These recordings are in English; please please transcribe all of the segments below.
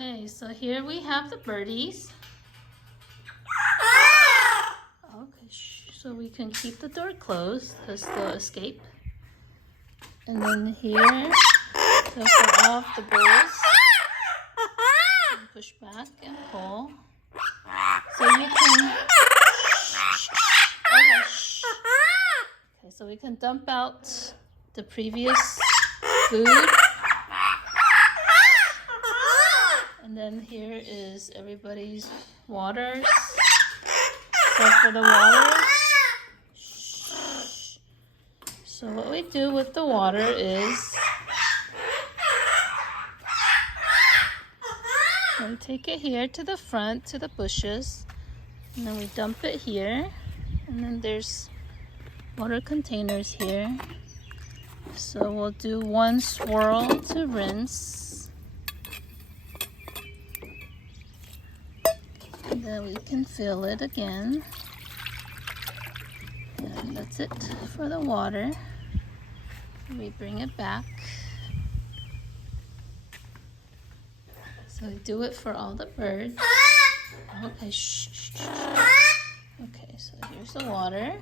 Okay, so here we have the birdies. Okay, so we can keep the door closed because they'll escape. And then here, so for all of the bulls, push back and pull. So you can, okay, so we can dump out the previous food. And then here is everybody's waters. So for the water, so what we do with the water is we take it here to the front, to the bushes, and then we dump it here. And then there's water containers here. So we'll do one swirl to rinse. And then we can fill it again. And that's it for the water. We bring it back. So we do it for all the birds. Okay, shh. Okay, so here's the water.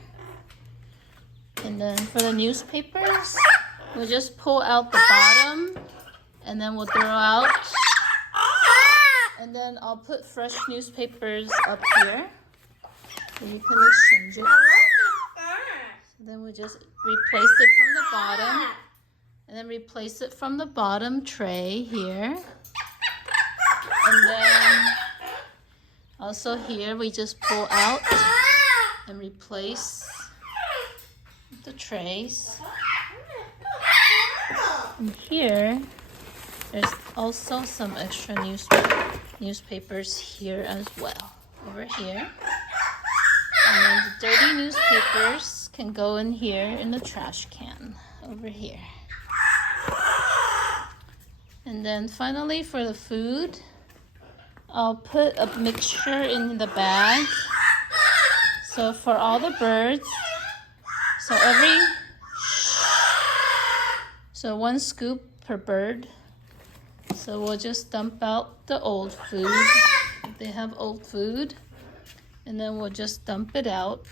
And then for the newspapers, we'll just pull out the bottom and then we'll throw out. And then I'll put fresh newspapers up here so you can exchange it. So then we'll just replace it from the bottom and then replace it from the bottom tray here. And then also here we just pull out and replace the trays. And here there's also some extra newspapers here as well, over here. And then the dirty newspapers can go in here in the trash can over here. And then finally for the food, I'll put a mixture in the bag. So for all the birds, so one scoop per bird. So we'll just dump out the old food, if they have old food, and then we'll just dump it out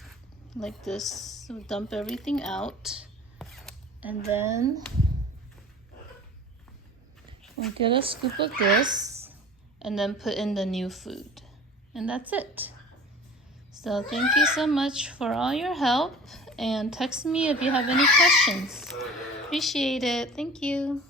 like this. We'll dump everything out, and then we'll get a scoop of this and then put in the new food, and that's it. So thank you so much for all your help, and text me if you have any questions. Appreciate it. Thank you.